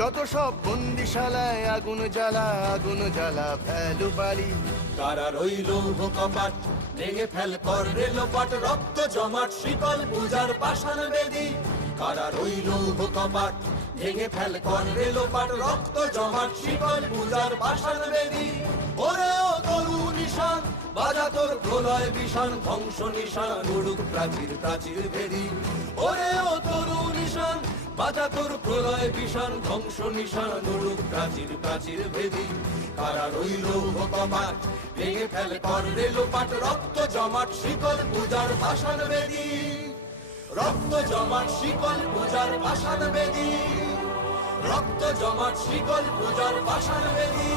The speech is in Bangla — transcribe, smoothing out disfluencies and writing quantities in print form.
যত সব বন্দিশালায় আগুন জ্বালা ফেলু বাড়ি। কারা রইল কপাট ভেঙে ফেল কর রেলপাট, রক্ত জমাট শিকল পূজার পাষাণ বেদী। কারা রইল কপাট ভেঙে ফেল কর রেলপাট, রক্ত জমাট শিকল পূজার পাষাণ বেদী। ওরে ও তরু নিশান বাজা তোর প্রলয় বিষাণ, ধ্বংস নিশান উড়ুক প্রাচীর প্রাচীর ভেদি। ওরে ও তরু নিশান বাজা তোর প্রলয় বিষাণ, ধ্বংস নিশান উড়ুক প্রাচীর প্রাচীর ভেদি। কারা রইল কপাট ভেঙে ফেল কর রেলপাট, রক্ত জমাট শিকল পূজার পাষাণ বেদী। রক্ত জমাট শিকল পূজার পাষাণ বেদী, রক্ত জমাট শিকল পূজার পাষাণ বেদী।